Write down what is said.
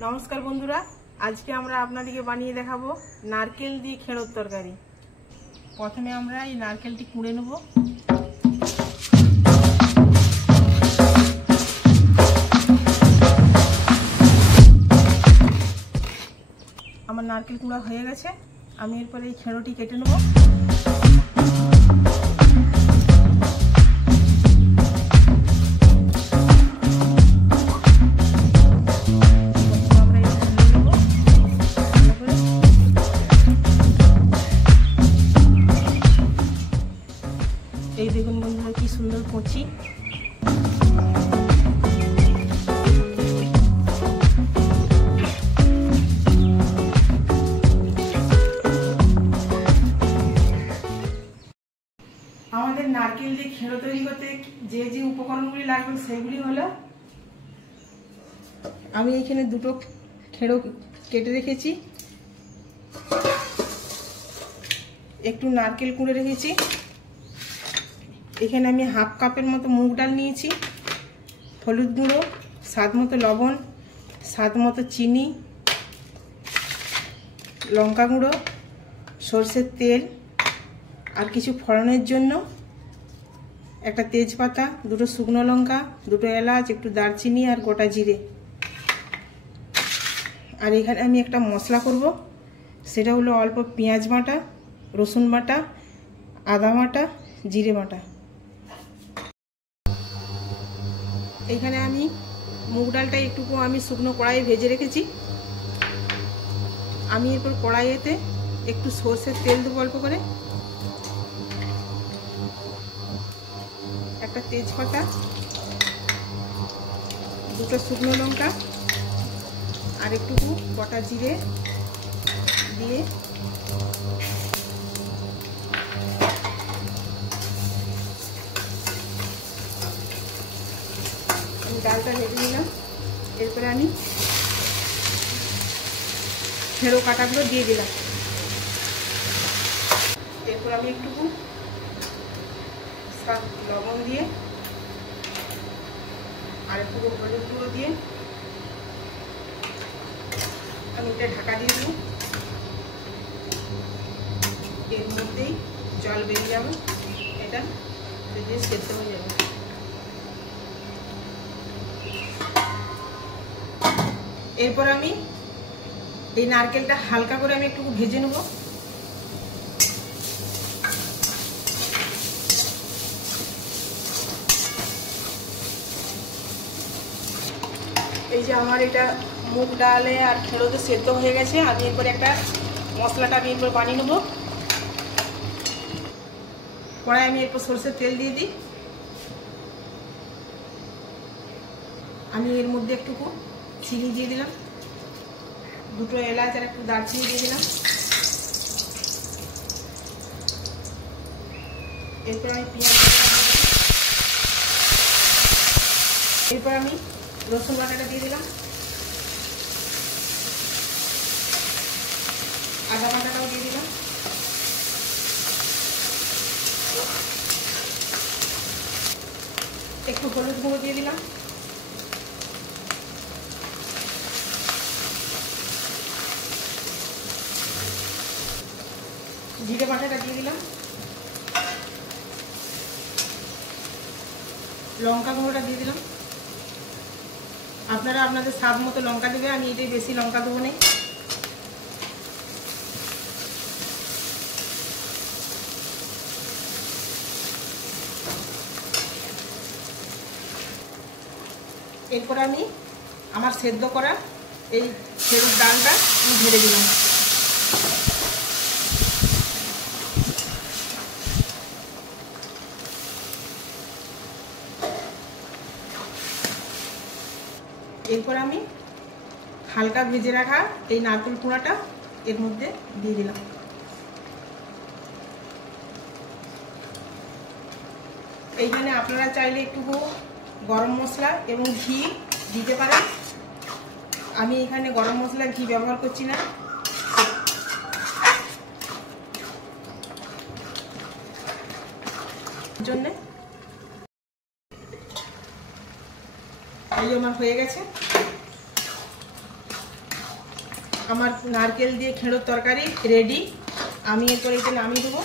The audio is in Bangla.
नमस्कार बंधुरा आज के आमरा आपनादेरके बानिये देखाबो नारकेल दिए खेड़ोर तरकारी। प्रथमे आमरा एई नारकेलटी कुड़े नेब। आमार नारकेल कुड़ा हये गेछे, आमि एरपर एई खेड़ोटी केटे नेब। এই দেখুন বন্ধুরা কি সুন্দর কচি। আমাদের নারকেল দিয়ে খেড়ো তৈরি করতে যে যে উপকরণগুলি লাগবে সেগুলি হলো, আমি এখানে দুটো খেড়ো কেটে রেখেছি, একটু নারকেল কুড়ে রেখেছি, এখানে আমি হাফ কাপের মতো মুগ ডাল নিয়েছি, হলুদ গুঁড়ো, স্বাদ মতো লবণ, স্বাদ মতো চিনি, লঙ্কা গুঁড়ো, সরষের তেল আর কিছু ফোড়নের জন্য একটা তেজপাতা, দুটো শুকনো লঙ্কা, দুটো এলাচ, একটু দারচিনি আর গোটা জিরে। আর এখানে আমি একটা মশলা করব, সেটা হলো অল্প পেঁয়াজ বাটা, রসুন বাটা, আদা বাটা, জিরে বাটা। এখানে আমি মুগ ডালটা একটুকু আমি শুকনো কড়াইয়ে ভেজে রেখেছি। আমি এরপর কড়াইয়েতে একটু সরষের তেল দেবো অল্প করে, একটা তেজপাতা, দুটো শুকনো লঙ্কা আর একটুকু গোটা জিরে দিয়ে ডালটা ভেজে নিলাম। এরপরে আমি খেড়ো কাটাগুলো দিয়ে দিলাম। এরপর আমি একটুকু লবণ দিয়ে আর একটু হলুদ গুঁড়ো দিয়ে আমি এটা ঢাকা দিয়ে দিই। এর মধ্যেই জল বেরিয়ে যাবে, এটা দিয়ে সেদ্ধ হয়ে যাবে। এরপর আমি এই নারকেলটা হালকা করে আমি একটু ভেজে নেব। এই যে আমার এটা মুগ ডালে আর খেড়োতে সেদ্ধ হয়ে গেছে, আমি এরপরে একটা মশলাটা আমি এরপর বানিয়ে নেব। কড়াই আমি এরপর সরষের তেল দিয়ে দিই। আমি এর মধ্যে একটুকু চিনি দিয়ে দিলাম, দুটো এলাচ আর একটু দারচিনি দিয়ে দিলাম। এরপর আমি পেঁয়াজ, এরপর আমি রসুন বাটাটা দিয়ে দিলাম, আদা বাটাটাও দিয়ে দিলাম, একটু হলুদ গুঁড়ো দিয়ে দিলাম, জিরে বাটাটা দিয়ে দিলাম, লঙ্কা গুঁড়োটা দিয়ে দিলাম। আপনারা আপনাদের স্বাদ মতো লঙ্কা দেবে, আমি এটাই বেশি লঙ্কা দেবো না। এরপর আমি আমার সেদ্ধ করা এই খেড়োর ডালটা আমি ঢেলে দিলাম। এরপর আমি হালকা ভেজে রাখা এই নারকেল কুড়াটা এর মধ্যে দিয়ে দিলাম। এইখানে আপনারা চাইলে একটু গরম মশলা এবং ঘি দিতে পারেন। আমি এখানে গরম মশলা ঘি ব্যবহার করছি না। জন্য এই যে আমার হয়ে গেছে। আমার নারকেল দিয়ে খেঁড়োর তরকারি রেডি। আমি এরপর এটা নামিয়ে দেবো।